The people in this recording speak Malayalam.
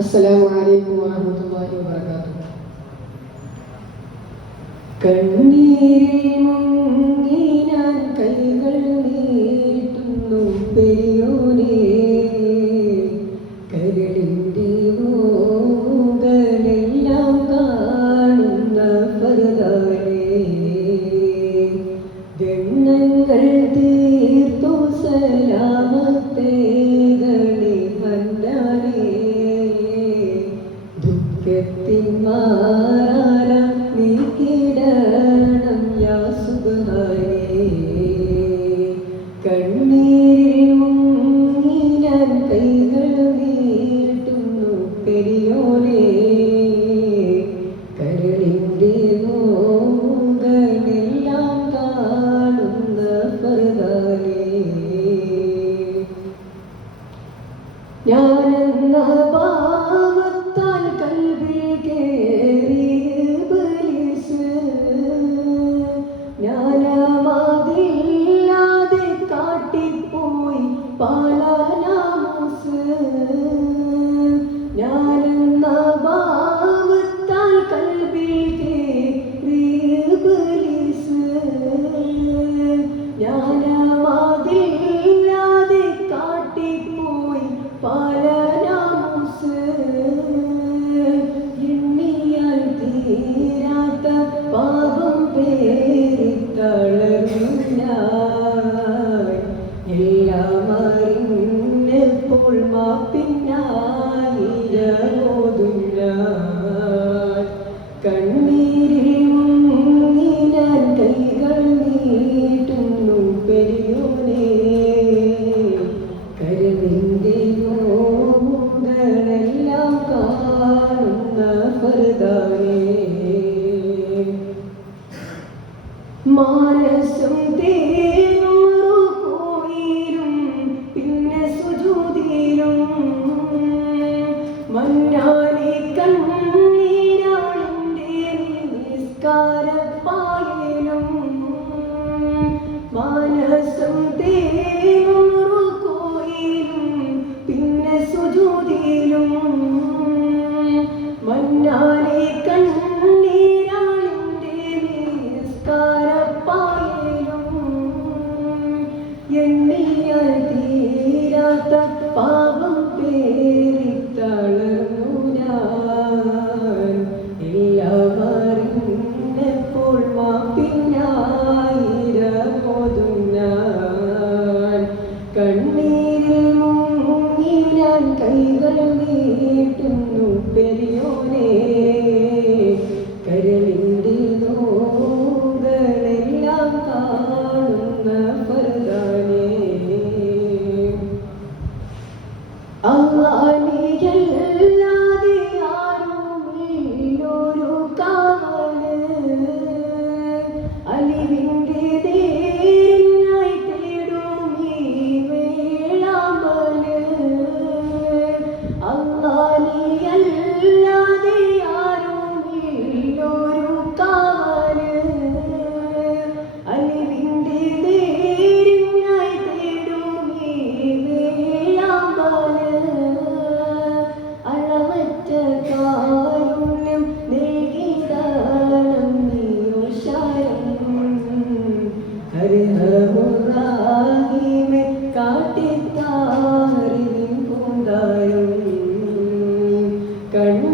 അസ്സലാമു അലൈക്കും വറഹ്മത്തുള്ളാഹി വബറകാതുഹു. കണ്ണീരിൽ മുങ്ങി ഞാൻ കൈകൾ നീട്ടുന്നു പെരിയോനേ, കരളിൻ്റെ മൂകലെല്ലാം കാണുന്ന ഫർദാനേ, ഗണ്ണങ്ങൾ തീർത്തു സലാമത്തേകളെ ഹന്നാനേ, ദുഃഖത്തിൻ മാറാല നീക്കിടണം യാ സുബ്ഹാനേ, കണ്ണീരിൽ മുങ്ങി ഞാൻ കൈകൾ നീട്ടുന്നു പെരിയോനേ, കരളിൻ്റെ നോകളെല്ലാം കാണുന്ന ഫർദാനേ, ഞാനെന്ന പാപത്താൽ കൽബിൽ കേറി ഇബ്ലീസ്, ജ്ഞാനമതില്ലാതെ കാട്ടിപ്പോയി പാലനാമൂസ്, ഞാനെന്ന പാപത്താൽ കൽബിൽ കേറി ഇബ്ലീസ്, ജ്ഞാനമതില്ലാതെ കാട്ടിപ്പോയി പാലനാമൂസ്, എണ്ണിയാൽ തീരാത്ത പാപം പേരിത്തളർന്നു ഞാൻ, എല്ലാം അറിഞ്ഞപ്പോൾ മാപ്പിനായിരമോതും ഞാൻ, കണ്ണീരിൽ മുങ്ങി ഞാൻ കൈകൾ നീട്ടുന്നു പെരിയോനേ, കരളിൻ്റെ നോകളെല്ലാം കാണുന്ന ഫർദാനേ, മാനസം തേനും റുകൂഇലും പിന്നെ സുജൂദിലും, മന്നാനെ കണ്ണീരാളിൻ്റെ നിസ്കാരപ്പായലും, മാനസം തേനും റുകൂഇലും പിന്നെ സുജൂദിലും, മന്നാനെ കണ്ണീരാളിൻ്റെ നിസ്കാരപ്പായലും, എണ്ണിയാൽ തീരാത്ത പാപം പേരിത്തളർന്നു ഞാൻ, എല്ലാം അറിഞ്ഞപ്പോൾ മാപ്പിനായിരമോതും ഞാൻ, കണ്ണീരിൽ മുങ്ങി ഞാൻ കൈകൾ നീട്ടുന്നു പെരിയോനേ, കരളിൻ്റെ നോകളെല്ലാം കാണുന്ന ഫർദാനേ, അല്ലാഹുവല്ലാതെ ആരുമില്ലൊരു കാവല്, അലിവിൻ്റെ ദേരിനായി തേടും ഈ വേളാമ്പല്, അല്ലാഹുവല്ലാതെ ആരുമില്ലൊരു കാവല്, അലിവിൻ്റെ ദേരിനായി തേടും ഈ വേളാമ്പല്, അളവറ്റ കാരുണ്യം നൽകിയിടണം നീയോ ശരണം, അർഹമുറാഹിമേ കാട്ടിത്താറിൻ പൂന്തായം, കണ്ണ